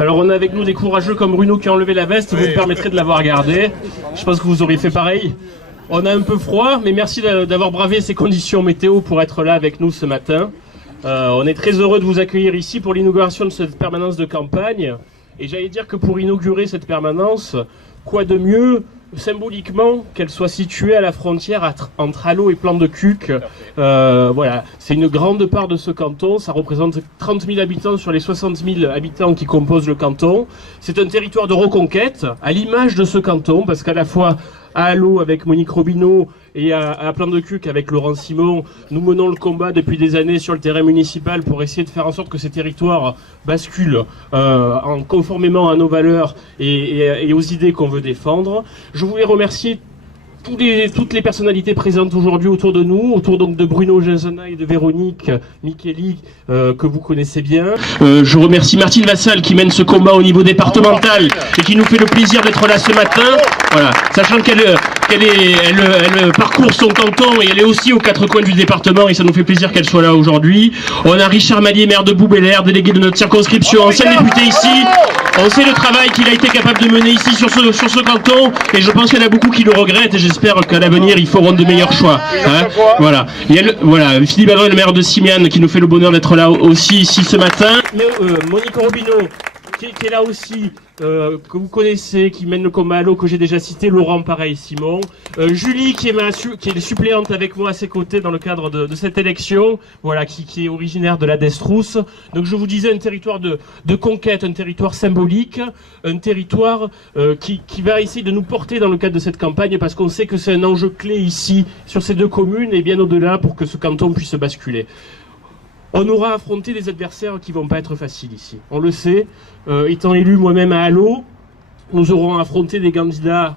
Alors on a avec nous des courageux comme Bruno qui a enlevé la veste, vous me permettrez de l'avoir gardée. Je pense que vous auriez fait pareil. On a un peu froid, mais merci d'avoir bravé ces conditions météo pour être là avec nous ce matin. On est très heureux de vous accueillir ici pour l'inauguration de cette permanence de campagne. Et j'allais dire que pour inaugurer cette permanence, quoi de mieux symboliquement qu'elle soit située à la frontière entre Allot et Plan de Cuques. Voilà, c'est une grande part de ce canton, ça représente 30 000 habitants sur les 60 000 habitants qui composent le canton. C'est un territoire de reconquête, à l'image de ce canton, parce qu'à la fois à Allot avec Monique Robineau et à Plan de Cuques avec Laurent Simon, nous menons le combat depuis des années sur le terrain municipal pour essayer de faire en sorte que ces territoires basculent conformément à nos valeurs et aux idées qu'on veut défendre. Je voulais remercier toutes les personnalités présentes aujourd'hui autour de nous, autour donc de Bruno Genzana et de Véronique Micheli, que vous connaissez bien. Je remercie Martine Vassal qui mène ce combat au niveau départemental et qui nous fait le plaisir d'être là ce matin. Voilà, sachant qu'elle parcourt son canton et elle est aussi aux quatre coins du département et ça nous fait plaisir qu'elle soit là aujourd'hui. On a Richard Mallier, maire de Boubelaire, délégué de notre circonscription, ancien député ici. On sait le travail qu'il a été capable de mener ici sur ce canton et je pense qu'il y en a beaucoup qui le regrettent et j'espère qu'à l'avenir ils feront de meilleurs choix. Hein, voilà. Il y a Philippe Adrien, le maire de Simiane, qui nous fait le bonheur d'être là aussi ici ce matin. Monique Robineau qui est là aussi, que vous connaissez, qui mène le combat à l'eau, que j'ai déjà cité, Laurent pareil, Simon, Julie qui est suppléante avec moi à ses côtés dans le cadre de cette élection, voilà, qui est originaire de la Destrousse. Donc je vous disais un territoire de conquête, un territoire symbolique, un territoire qui va essayer de nous porter dans le cadre de cette campagne parce qu'on sait que c'est un enjeu clé ici, sur ces deux communes et bien au-delà pour que ce canton puisse basculer. On aura affronté des adversaires qui vont pas être faciles ici. On le sait, étant élu moi-même à Allot, nous aurons affronté des candidats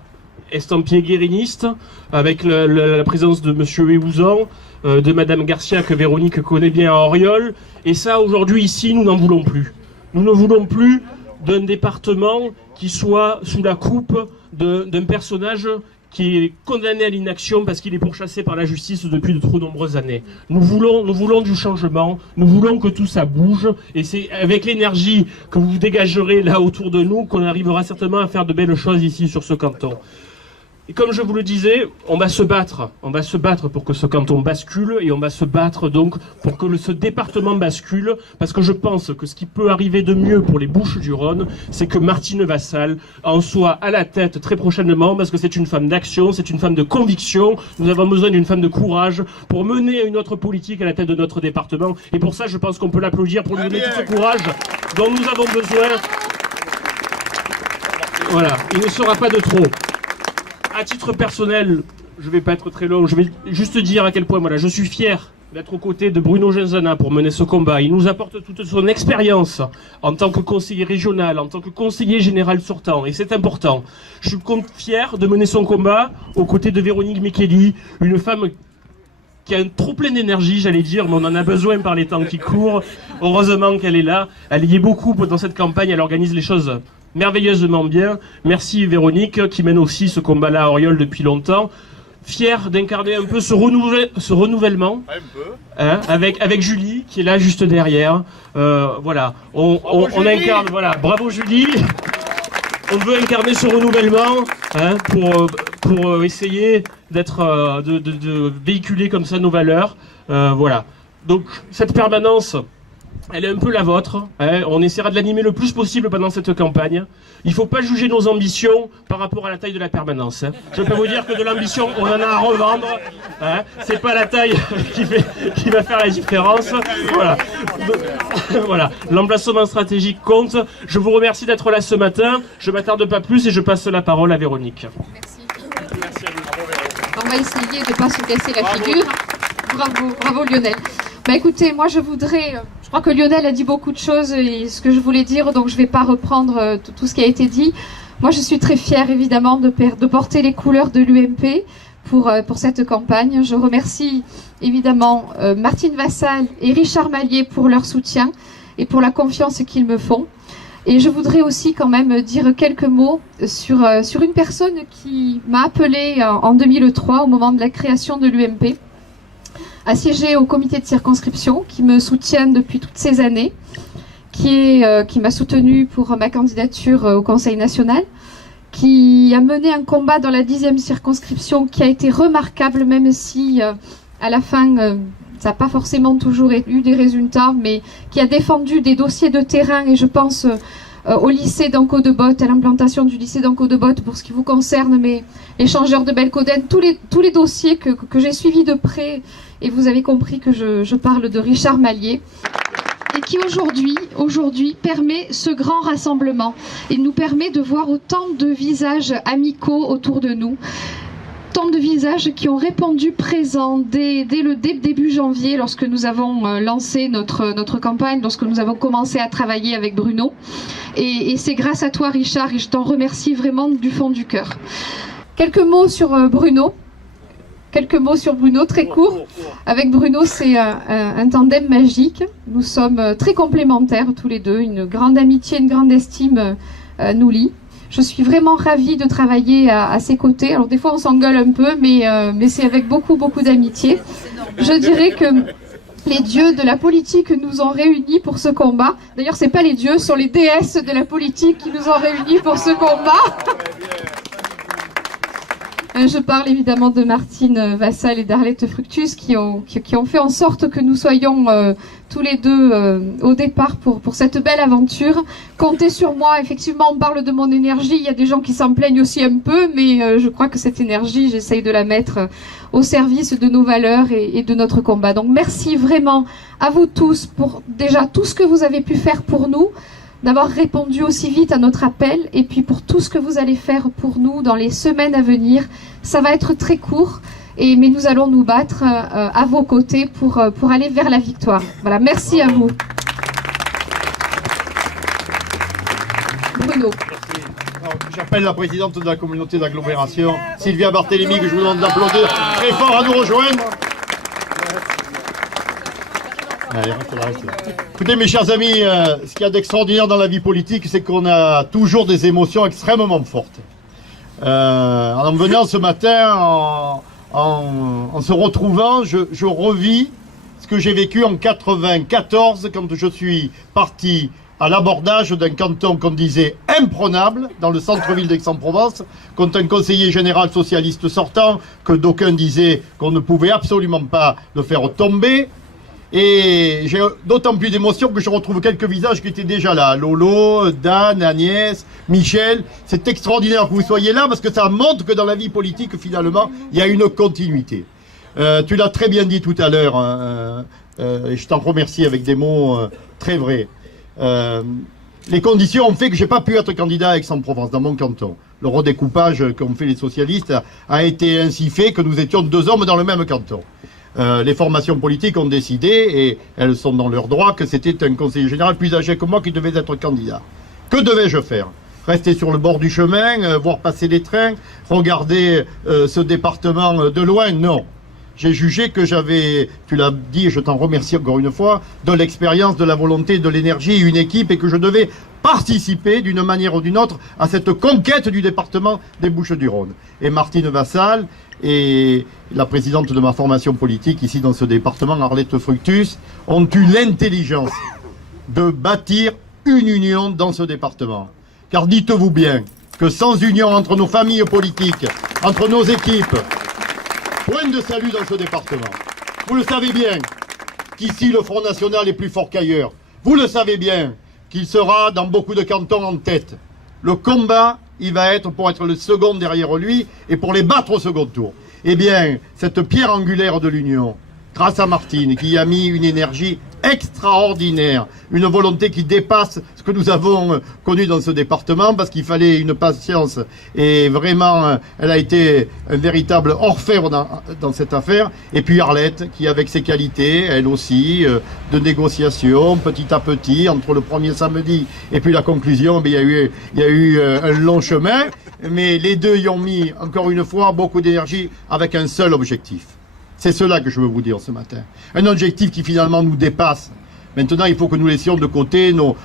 estampillés guérinistes, avec la présence de M. Héouzan, de Mme Garcia, que Véronique connaît bien à Auriol. Et ça, aujourd'hui, ici, nous n'en voulons plus. Nous ne voulons plus d'un département qui soit sous la coupe d'un personnage qui est condamné à l'inaction parce qu'il est pourchassé par la justice depuis de trop nombreuses années. Nous voulons du changement, nous voulons que tout ça bouge, et c'est avec l'énergie que vous dégagerez là autour de nous qu'on arrivera certainement à faire de belles choses ici sur ce canton. Et comme je vous le disais, on va se battre pour que ce canton bascule et on va se battre donc pour que ce département bascule parce que je pense que ce qui peut arriver de mieux pour les Bouches-du-Rhône, c'est que Martine Vassal en soit à la tête très prochainement parce que c'est une femme d'action, c'est une femme de conviction. Nous avons besoin d'une femme de courage pour mener une autre politique à la tête de notre département et pour ça je pense qu'on peut l'applaudir pour lui donner tout ce courage dont nous avons besoin. Voilà, il ne sera pas de trop. À titre personnel, je ne vais pas être très long, je vais juste dire à quel point voilà, je suis fier d'être aux côtés de Bruno Genzana pour mener ce combat. Il nous apporte toute son expérience en tant que conseiller régional, en tant que conseiller général sortant, et c'est important. Je suis fier de mener son combat aux côtés de Véronique Micheli, une femme qui a un trop plein d'énergie, j'allais dire, mais on en a besoin par les temps qui courent. Heureusement qu'elle est là. Elle y est beaucoup dans cette campagne, elle organise les choses merveilleusement bien. Merci Véronique, qui mène aussi ce combat-là à Auriol depuis longtemps. Fier d'incarner un peu ce renouvellement, hein, avec Julie, qui est là juste derrière. Voilà, on incarne, voilà, bravo Julie. On veut incarner ce renouvellement hein, pour essayer d'être, de véhiculer comme ça nos valeurs. Voilà. Donc cette permanence, elle est un peu la vôtre. Hein. On essaiera de l'animer le plus possible pendant cette campagne. Il ne faut pas juger nos ambitions par rapport à la taille de la permanence. Hein. Je peux vous dire que de l'ambition, on en a à revendre. Hein. C'est pas la taille qui va faire la différence. Voilà. Voilà. L'emplacement stratégique compte. Je vous remercie d'être là ce matin. Je ne m'attarde pas plus et je passe la parole à Véronique. Merci. Merci à vous. On va essayer de ne pas se casser la figure. Bravo Lionel. Bah écoutez, moi je crois que Lionel a dit beaucoup de choses et ce que je voulais dire, donc je ne vais pas reprendre tout ce qui a été dit. Moi je suis très fière évidemment de porter les couleurs de l'UMP pour cette campagne. Je remercie évidemment Martine Vassal et Richard Mallier pour leur soutien et pour la confiance qu'ils me font. Et je voudrais aussi quand même dire quelques mots sur une personne qui m'a appelée en 2003 au moment de la création de l'UMP, assiégée au comité de circonscription, qui me soutient depuis toutes ces années, qui m'a soutenue pour ma candidature au Conseil national, qui a mené un combat dans la 10e circonscription qui a été remarquable, même si à la fin ça n'a pas forcément toujours eu des résultats, mais qui a défendu des dossiers de terrain, et je pense au lycée d'Anco-de-Botte, à l'implantation du lycée d'Anco-de-Botte pour ce qui vous concerne, mais échangeurs de Belcoden, tous les dossiers que j'ai suivis de près, et vous avez compris que je parle de Richard Mallier, et qui aujourd'hui permet ce grand rassemblement. Il nous permet de voir autant de visages amicaux autour de nous, tant de visages qui ont répondu présents dès début janvier, lorsque nous avons lancé notre campagne, lorsque nous avons commencé à travailler avec Bruno. Et c'est grâce à toi, Richard, et je t'en remercie vraiment du fond du cœur. Quelques mots sur Bruno. Très court. Avec Bruno, c'est un tandem magique. Nous sommes très complémentaires tous les deux. Une grande amitié, une grande estime nous lie. Je suis vraiment ravie de travailler à ses côtés. Alors des fois on s'engueule un peu, mais c'est avec beaucoup d'amitié. Je dirais que les dieux de la politique nous ont réunis pour ce combat. D'ailleurs, c'est pas les dieux, ce sont les déesses de la politique qui nous ont réunis pour ce combat. Je parle évidemment de Martine Vassal et d'Arlette Fructus qui ont fait en sorte que nous soyons tous les deux au départ pour cette belle aventure. Comptez sur moi, effectivement on parle de mon énergie, il y a des gens qui s'en plaignent aussi un peu, mais je crois que cette énergie, j'essaye de la mettre au service de nos valeurs et de notre combat. Donc merci vraiment à vous tous pour déjà tout ce que vous avez pu faire pour nous, d'avoir répondu aussi vite à notre appel, et puis pour tout ce que vous allez faire pour nous dans les semaines à venir. Ça va être très court, mais nous allons nous battre à vos côtés pour aller vers la victoire. Voilà, merci à vous. Bruno. J'appelle la présidente de la communauté d'agglomération, Sylvia Barthélémy, que je vous demande d'applaudir très fort à nous rejoindre. Allez, reste là. Écoutez mes chers amis, ce qu'il y a d'extraordinaire dans la vie politique, c'est qu'on a toujours des émotions extrêmement fortes. En venant ce matin, en se retrouvant, je revis ce que j'ai vécu en 94 quand je suis parti à l'abordage d'un canton qu'on disait imprenable dans le centre-ville d'Aix-en-Provence, contre un conseiller général socialiste sortant que d'aucuns disaient qu'on ne pouvait absolument pas le faire tomber. Et j'ai d'autant plus d'émotion que je retrouve quelques visages qui étaient déjà là. Lolo, Dan, Agnès, Michel. C'est extraordinaire que vous soyez là parce que ça montre que dans la vie politique, finalement, il y a une continuité. Tu l'as très bien dit tout à l'heure, et je t'en remercie avec des mots très vrais. Les conditions ont fait que j'ai pas pu être candidat à Aix-en-Provence, dans mon canton. Le redécoupage qu'ont fait les socialistes a été ainsi fait que nous étions deux hommes dans le même canton. Les formations politiques ont décidé, et elles sont dans leur droit, que c'était un conseiller général plus âgé que moi qui devait être candidat. Que devais-je faire? Rester sur le bord du chemin, voir passer les trains, regarder ce département de loin? Non. J'ai jugé que j'avais, tu l'as dit et je t'en remercie encore une fois, de l'expérience, de la volonté, de l'énergie, une équipe, et que je devais participer d'une manière ou d'une autre à cette conquête du département des Bouches-du-Rhône. Et Martine Vassal et la présidente de ma formation politique ici dans ce département, Arlette Fructus, ont eu l'intelligence de bâtir une union dans ce département. Car dites-vous bien que sans union entre nos familles politiques, entre nos équipes, point de salut dans ce département. Vous le savez bien qu'ici le Front National est plus fort qu'ailleurs. Vous le savez bien qu'il sera dans beaucoup de cantons en tête. Le combat, il va être pour être le second derrière lui et pour les battre au second tour. Eh bien, cette pierre angulaire de l'union, grâce à Martine, qui y a mis une énergie extraordinaire, une volonté qui dépasse ce que nous avons connu dans ce département, parce qu'il fallait une patience, et vraiment elle a été un véritable orfèvre dans cette affaire. Et puis Arlette, qui avec ses qualités, elle aussi, de négociation, petit à petit, entre le premier samedi et puis la conclusion, il y a eu un long chemin, mais les deux y ont mis, encore une fois, beaucoup d'énergie avec un seul objectif. C'est cela que je veux vous dire ce matin. Un objectif qui finalement nous dépasse. Maintenant, il faut que nous laissions de côté nos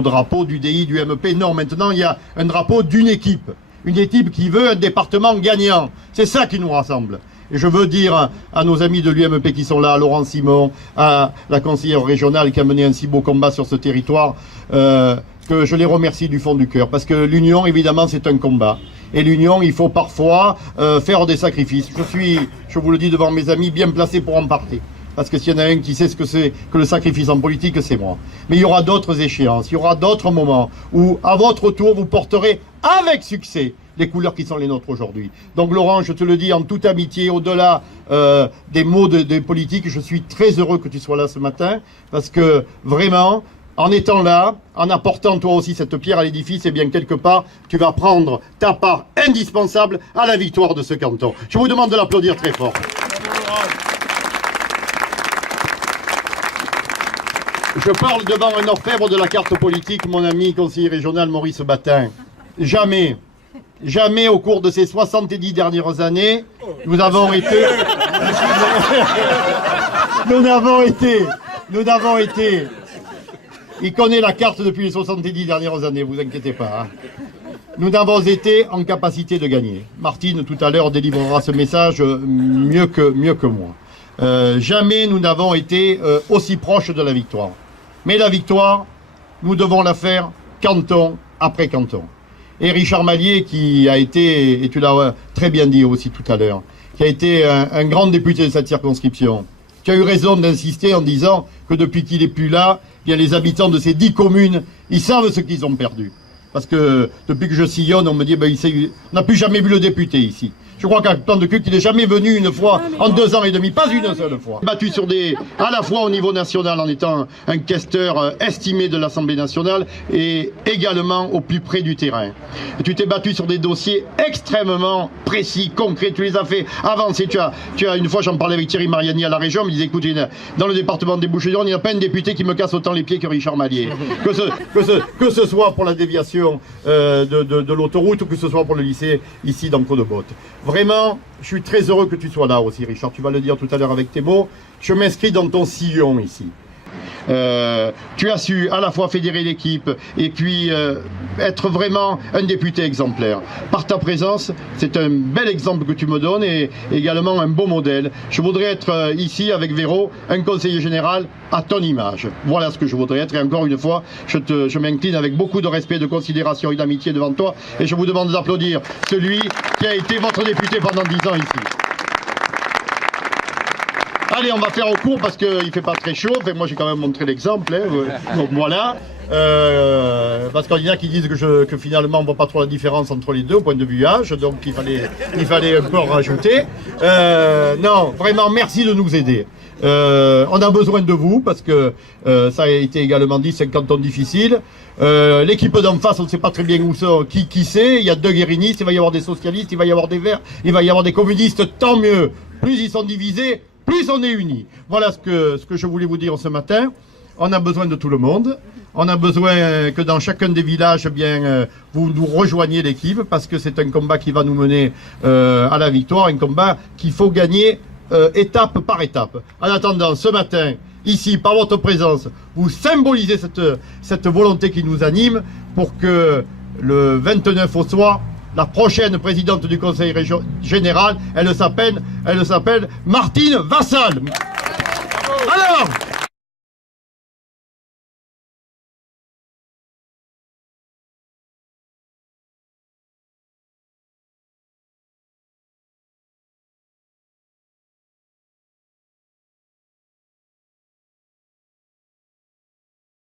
drapeaux du DI, du MP. Non, maintenant, il y a un drapeau d'une équipe. Une équipe qui veut un département gagnant. C'est ça qui nous rassemble. Et je veux dire à nos amis de l'UMP qui sont là, à Laurent Simon, à la conseillère régionale qui a mené un si beau combat sur ce territoire, que je les remercie du fond du cœur. Parce que l'union, évidemment, c'est un combat. Et l'union, il faut parfois faire des sacrifices. Je vous le dis devant mes amis, bien placé pour en parler. Parce que s'il y en a un qui sait ce que c'est que le sacrifice en politique, c'est moi. Mais il y aura d'autres échéances, il y aura d'autres moments où, à votre tour, vous porterez avec succès les couleurs qui sont les nôtres aujourd'hui. Donc Laurent, je te le dis en toute amitié, au-delà des mots de politique, je suis très heureux que tu sois là ce matin, parce que vraiment, en étant là, en apportant toi aussi cette pierre à l'édifice, et bien quelque part, tu vas prendre ta part indispensable à la victoire de ce canton. Je vous demande de l'applaudir très fort. Je parle devant un orfèvre de la carte politique, mon ami conseiller régional Maurice Batin. Jamais au cours de ces 70 dernières années, nous n'avons été... Il connaît la carte depuis les 70 dernières années, vous inquiétez pas. Hein. Nous n'avons été en capacité de gagner. Martine, tout à l'heure, délivrera ce message mieux que moi. Jamais nous n'avons été aussi proches de la victoire. Mais la victoire, nous devons la faire canton après canton. Et Richard Mallier, qui a été, et tu l'as très bien dit aussi tout à l'heure, qui a été un grand député de cette circonscription, tu as eu raison d'insister en disant que depuis qu'il n'est plus là, bien les habitants de ces 10 communes, ils savent ce qu'ils ont perdu. Parce que depuis que je sillonne, on me dit, on n'a plus jamais vu le député ici. Je crois qu'un plan de cul qui n'est jamais venu une fois en 2 ans et demi, pas une seule fois. Battu sur à la fois au niveau national en étant un questeur estimé de l'Assemblée nationale et également au plus près du terrain. Et tu t'es battu sur des dossiers extrêmement précis, concrets. Tu les as fait avancer. Tu as une fois, j'en parlais avec Thierry Mariani à la région, il me disait, écoute, dans le département des Bouches-du-Rhône, il n'y a pas un député qui me casse autant les pieds que Richard Mallier. Que ce soit pour la déviation de l'autoroute ou que ce soit pour le lycée ici dans Codebotte. Vraiment, je suis très heureux que tu sois là aussi, Richard. Tu vas le dire tout à l'heure avec tes mots. Je m'inscris dans ton sillon ici. Tu as su à la fois fédérer l'équipe et puis être vraiment un député exemplaire. Par ta présence, c'est un bel exemple que tu me donnes et également un beau modèle. Je voudrais être ici avec Véro, un conseiller général à ton image. Voilà ce que je voudrais être et encore une fois, je m'incline avec beaucoup de respect, de considération et d'amitié devant toi et je vous demande d'applaudir celui qui a été votre député pendant 10 ans ici. Allez, on va faire au court parce qu'il ne fait pas très chaud. Enfin, moi, j'ai quand même montré l'exemple. Hein. Donc voilà. Parce qu'il y en a qui disent que finalement, on ne voit pas trop la différence entre les deux au point de vue âge. Donc il fallait un peu en rajouter. Non, vraiment, merci de nous aider. On a besoin de vous parce que ça a été également dit, c'est un canton difficile. L'équipe d'en face, on ne sait pas très bien où sont, qui c'est. Il y a 2 guérinistes, il va y avoir des socialistes, il va y avoir des verts, il va y avoir des communistes. Tant mieux. Plus ils sont divisés, plus on est unis. Voilà ce que je voulais vous dire ce matin. On a besoin de tout le monde. On a besoin que dans chacun des villages, vous nous rejoigniez l'équipe parce que c'est un combat qui va nous mener à la victoire, un combat qu'il faut gagner étape par étape. En attendant, ce matin, ici, par votre présence, vous symbolisez cette volonté qui nous anime pour que le 29 au soir, la prochaine présidente du Conseil général, elle s'appelle Martine Vassal. Alors